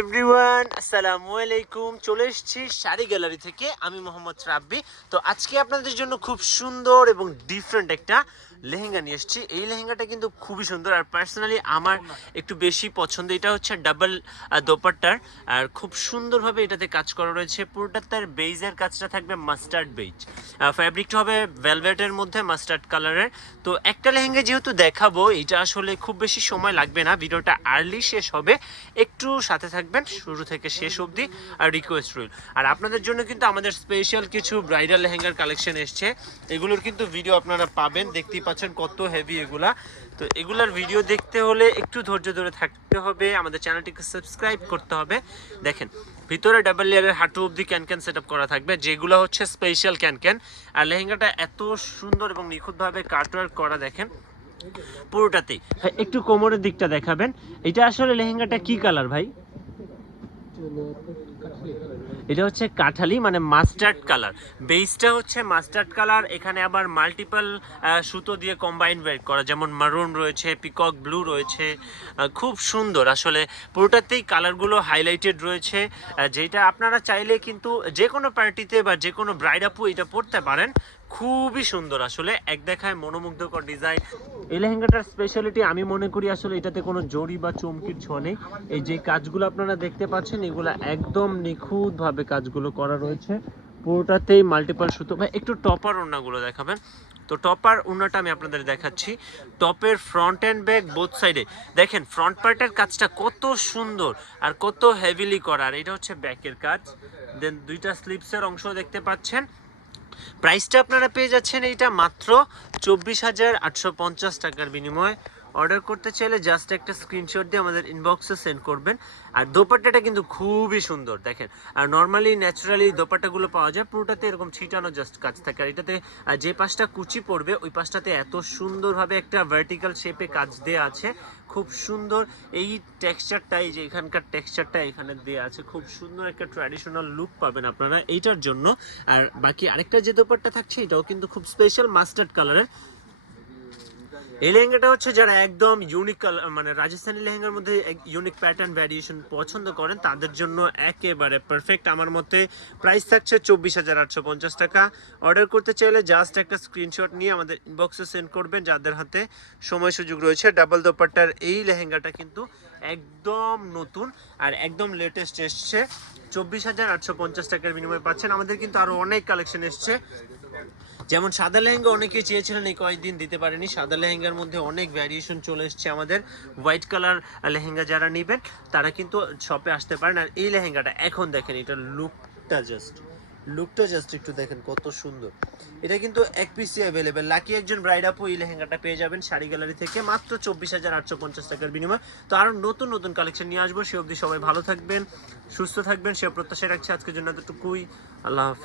Everyone, আসসালামু আলাইকুম। চলে এসেছি শাড়ি গ্যালারি থেকে। আমি মোহাম্মদ রাব্বি। তো আজকে আপনাদের জন্য খুব সুন্দর এবং ডিফারেন্ট একটা লেহেঙ্গা নিয়ে এসেছি। এই লেহেঙ্গাটা কিন্তু খুবই সুন্দর। আর পার্সোনালি আমার একটু বেশি পছন্দ। এটা হচ্ছে ডাবল দোপাট্টার। আর খুব সুন্দরভাবে এটাতে কাজ করা রয়েছে। পুরোটা তার বেইজের কাজটা থাকবে মাস্টার্ড বেইজ ফ্যাব্রিকটা হবে ভেলভেটের মধ্যে মাস্টার্ড কালারের তো একটা লেহেঙ্গা যেহেতু দেখাবো, এটা আসলে খুব বেশি সময় লাগবে না। ভিডিওটা আর্লি শেষ হবে। একটু সাথে থাকবেন শুরু থেকে শেষ অবধি, আর রিকোয়েস্ট রইল। আর আপনাদের জন্য কিন্তু আমাদের স্পেশাল কিছু ব্রাইডাল লেহেঙ্গার কালেকশন এসছে। এগুলোর কিন্তু ভিডিও আপনারা পাবেন, দেখতেই পাচ্ছেন কত হেভি এগুলা। তো এগুলার ভিডিও দেখতে হলে একটু ধৈর্য ধরে থাকতে হবে, আমাদের চ্যানেলটিকে সাবস্ক্রাইব করতে হবে। দেখেন, ভিতরে ডাবল লেয়ারের হাঁটু অবধি ক্যান ক্যান সেট করা থাকবে, যেগুলো হচ্ছে স্পেশাল ক্যান ক্যান আর লেহেঙ্গাটা এত সুন্দর এবং নিখুঁতভাবে কাটওয়ার্ক করা, দেখেন। পুরোটাতেই। একটু কোমরের দিকটা দেখাবেন। এটা আসলে লেহেঙ্গাটা কি কালার ভাই? এটা হচ্ছে কাঠালি মানে মাস্টার্ড কালার। বেসটা হচ্ছে মাস্টার্ড কালার, এখানে আবার মাল্টিপল সুতো দিয়ে কম্বাইন ওয়েট করা, যেমন মারুন রয়েছে পিকক ব্লু রয়েছে খুব সুন্দর। আসলে পুরোটাতেই কালারগুলো হাইলাইটেড রয়েছে যেটা আপনারা চাইলে কিন্তু যে কোনো পার্টিতে বা যে কোনো ব্রাইড আপু এটা পরতে পারেন। খুবই সুন্দর। আসলে এক দেখায় মনোমুগ্ধকর ডিজাইন এই লেহেঙ্গাটার স্পেশালিটি আমি মনে করি আসলে এটাতে কোনো জড়ি বা চমকির ছ নেই। এই যে কাজগুলো আপনারা দেখতে পাচ্ছেন, এগুলো একদম নিখুঁতভাবে কাজগুলো করা রয়েছে। পুরোটাতেই মাল্টিপাল সুতো। ভাই, একটু টপার ওড়নাগুলো দেখাবেন। তো টপার ওড়নাটা আমি আপনাদের দেখাচ্ছি। টপের ফ্রন্ট অ্যান্ড ব্যাক বোথ সাইডে দেখেন ফ্রন্ট পার্টের কাজটা কত সুন্দর আর কত হেভিলি করা। আর এটা হচ্ছে ব্যাকের কাজ। দেন দুইটা স্লিপসের অংশ দেখতে পাচ্ছেন। প্রাইসটা আপনারা পেয়ে যাচ্ছেন এইটা মাত্র চব্বিশ হাজার আটশো পঞ্চাশ টাকার বিনিময়ে। অর্ডার করতে চাইলে জাস্ট একটা স্ক্রিনশট দিয়ে আমাদের ইনবক্সে সেন্ড করবেন। আর দোপাট্টাটা কিন্তু খুবই সুন্দর, দেখেন। আর নর্মালি ন্যাচারালি দোপাট্টাগুলো পাওয়া যায়, পুরোটাতে এরকম ছিটানো জাস্ট কাজ থাকে। আর এটাতে যে পাশটা কুচি পড়বে, ওই পাশটাতে এত সুন্দরভাবে একটা ভার্টিক্যাল শেপে কাজ দেওয়া আছে। খুব সুন্দর এই টেক্সচারটাই যে এখানকার টেক্সচারটা এখানে দেওয়া আছে, খুব সুন্দর একটা ট্র্যাডিশনাল লুক পাবেন আপনারা এইটার জন্য। আর বাকি আরেকটা যে দোপাট্টা থাকছে, এটাও কিন্তু খুব স্পেশাল মাস্টার্ড কালারের এই লেহেঙ্গাটা হচ্ছে যারা একদম ইউনিক মানে রাজস্থানি লেহেঙ্গার মধ্যে ইউনিক প্যাটার্ন ভ্যারিয়েশন পছন্দ করেন, তাদের জন্য একেবারে পারফেক্ট আমার মতে প্রাইস থাকছে চব্বিশ হাজার আটশো পঞ্চাশ টাকা। অর্ডার করতে চাইলে জাস্ট একটা স্ক্রিনশট নিয়ে আমাদের ইনবক্সে সেন্ড করবেন, যাদের হাতে সময় সুযোগ রয়েছে। ডাবল দোপাট্টার এই লেহেঙ্গাটা কিন্তু একদম নতুন আর একদম লেটেস্ট এসছে। চব্বিশ হাজার আটশো পঞ্চাশ টাকার বিনিময়ে পাচ্ছেন। আমাদের কিন্তু আরও অনেক কালেকশন এসছে। যেমন সাদা লেহেঙ্গা অনেকেই চেয়েছিলেন এই কয়েকদিন দিতে পারেনি। সাদা লেহেঙ্গার মধ্যে অনেক ভ্যারিয়েশন চলে এসছে আমাদের। হোয়াইট কালার লেহেঙ্গা যারা নেবেন, তারা কিন্তু শপে আসতে পারেন। আর এই লেহেঙ্গাটা এখন দেখেন এটা লুকটা জাস্ট লুকটা জাস্ট একটু দেখেন কত সুন্দর। এটা কিন্তু এক পিসি অ্যাভেলেবেল লাকি একজন ব্রাইড আপু এই লেহেঙ্গাটা পেয়ে যাবেন শাড়ি গ্যালারি থেকে। মাত্র চব্বিশ হাজার আটশো পঞ্চাশ টাকার বিনিময়। তো আরও নতুন নতুন কালেকশন নিয়ে আসব। সে অবধি সবাই ভালো থাকবেন, সুস্থ থাকবেন। সে প্রত্যাশা রাখছে আজকের জন্য এতটুকুই। আল্লাহ হাফেজ।